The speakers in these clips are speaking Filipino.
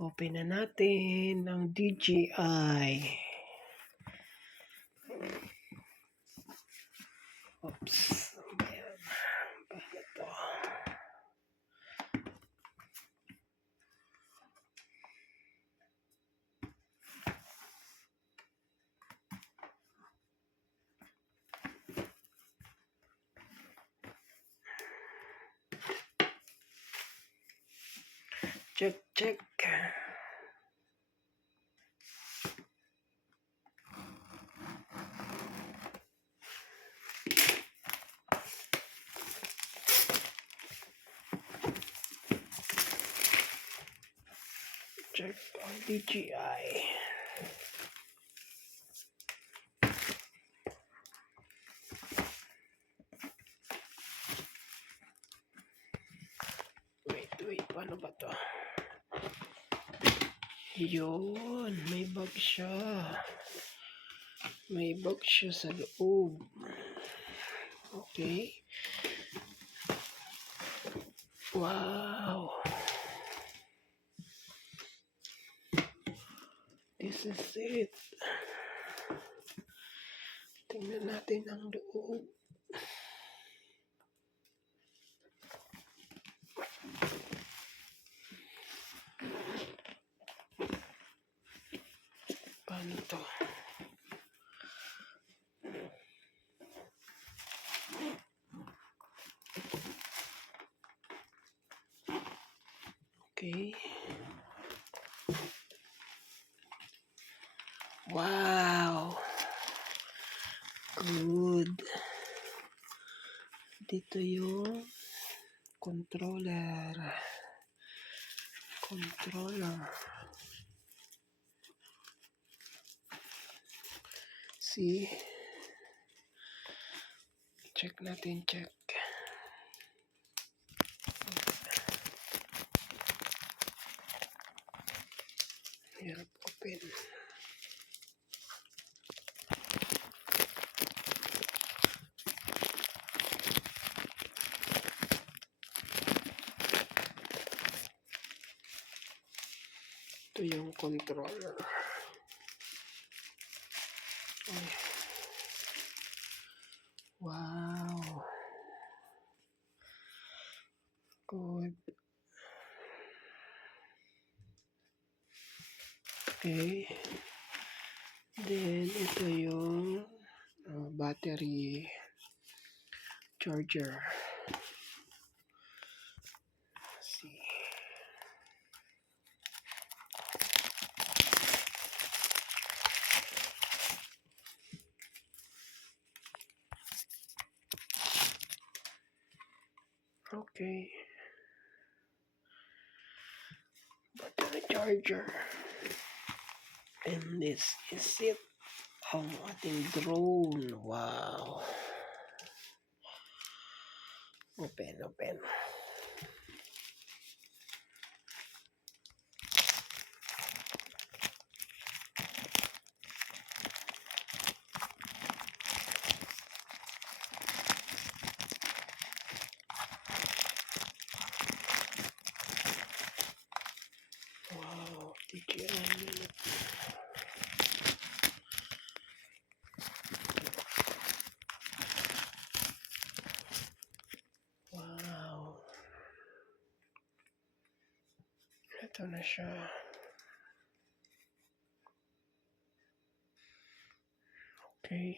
Open na natin ang DJI. Oops. Ayan. Paano to? Check. Check ang DJI. Wait. Paano ba to? Yun. May bag siya. May bag siya sa loob. Okay. Wow. This is it. Tingnan natin ang loob. Paano to? Okay. Wow. Good. Dito yung controller. See? Check natin. Hirap open. Ito yung controller. Ay. Wow. Good. Okay. Then, ito yung battery charger. Let's see. Okay. Battery charger. And this is it. Ang ating drone. Wow. Open. Wow. DJI. Wow. Ito na siya. Okay.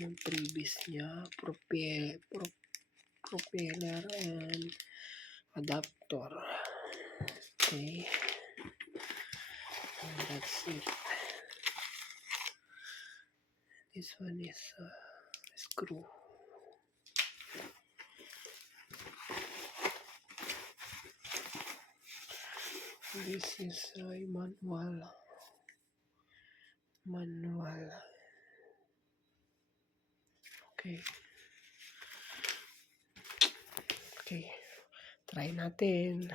Yung previous niya, propeller and adapter. Okay. And that's it. This one is screw. This is a manual. Okay. Try natin.